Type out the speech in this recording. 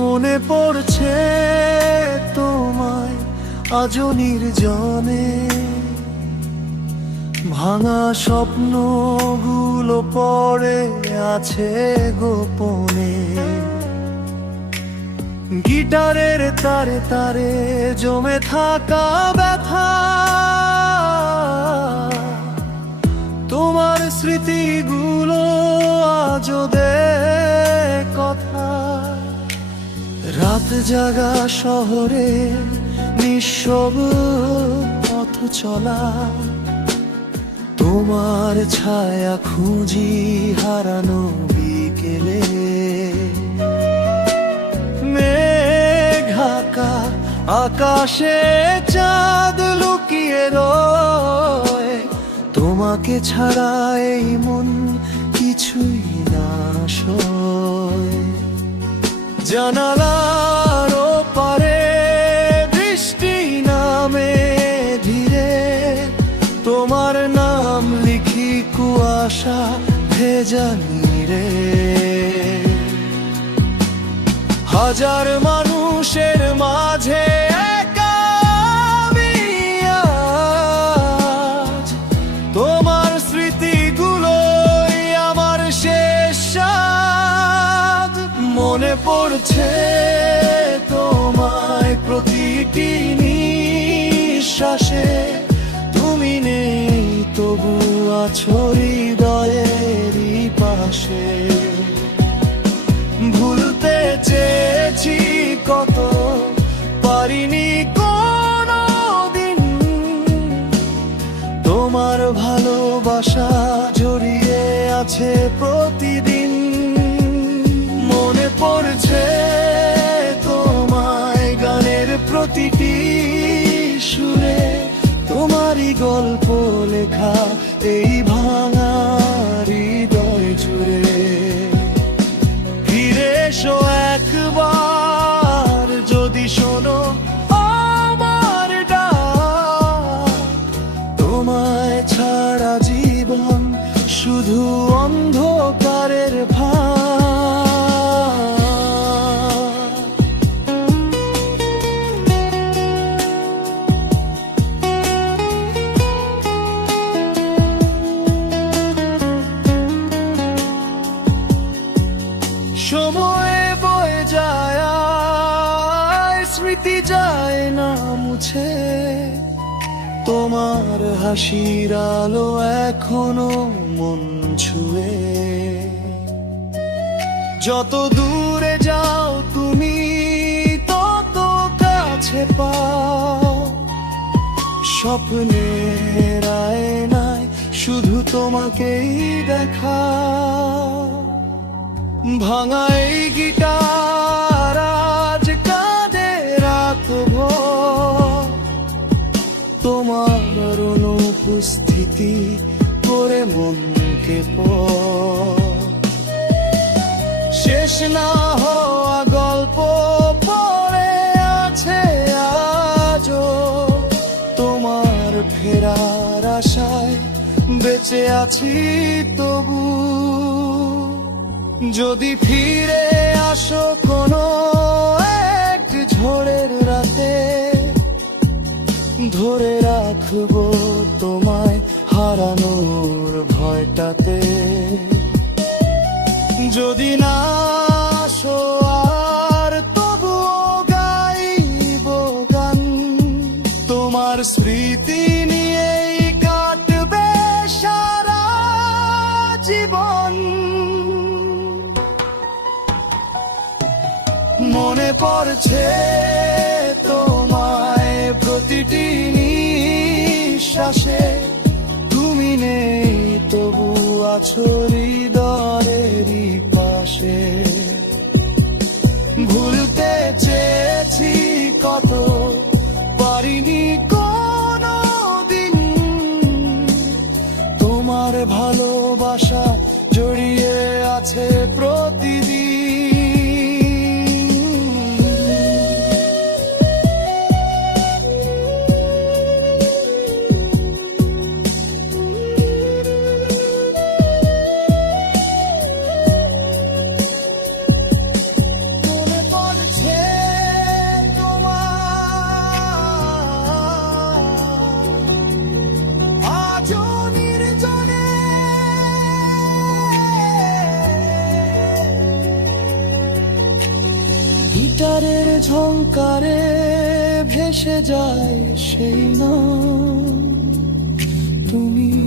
মনে পড়ছে তোমায় আজও নির্জনে, ভাঙা স্বপ্নগুলো পড়ে আছে গোপনে। গিটারের তারে তারে জমে থাকা ব্যথা, তোমার স্মৃতিগুলো আজও দেয় কথা। রাত জাগা শহরে নিঃশব্দ পথ চলা, তোমার ছায়া খুঁজি হারানো বিকেলে। মেঘাকা আকাশে চাঁদ লুকিয়ে রয়, তোমাকে ছাড়া এই মন কিছুই না সয়। জানালার ওপারে বৃষ্টি নামে ধীরে, তোমার নাম লিখি কুয়াশা ভেজা নীরে। হাজার মানুষের মাঝে একা আমি আজ, তোমার স্মৃতিগুলোই আমার শেষ স্বাদ। মনে পড়ছে তোমায় প্রতিটি নিঃশ্বাসে, তুমি নেই তবু আছো হৃদয়েরই পাশে। ভুলতে চেয়েছি কত, পারিনি কোনোদিন, তোমার ভালোবাসা জড়িয়ে আছে প্রতিদিন। মনে পড়ছে তোমায় গানের প্রতিটি সুরে, তোমারই গল্প লেখা এই ভাঙা হৃদয় জুড়ে। ফিরে এসো একবার যদি শোনো আমার ডাক, তোমায় ছাড়া জীবন শুধু অন্ধকারের ভাগ। সময় বয়ে যায়, স্মৃতি যায় না মুছে, তোমার হাসির আলো এখনো মন ছুঁয়ে। যত দূরে যাও তুমি তত কাছে পাও, স্বপ্নের আয়নায় শুধু তোমাকেই দেখা। ভাঙা এই গিটার আজ কাঁদে রাতভর, তোমার অনুপস্থিতি করে মনকে শেষ না হওয়া গল্প পড়ে আছে আজও, তোমার ফেরার আশায় বেঁচে আছি তবু। যদি ফিরে আসো কোনো এক ঝড়ের রাতে, ধরে রাখবো তোমায় হারানোর ভয়টাতে। যদি না আসো আর তবুও গাইবো গান, তোমার স্মৃতি নিয়েই কাটবে সারা জীবন। মনে পড়ছে তোমায় প্রতিটি নিঃশ্বাসে, তুমি নেই তবু আছো হৃদয়েরই পাশে। ভুলতে চেয়েছি কত, পারিনি কোনোদিন, তোমার ভালোবাসা জড়িয়ে আছে প্রতিদিন। গিটারের ঝংকারে ভেসে যায় সেই নাম, তুমি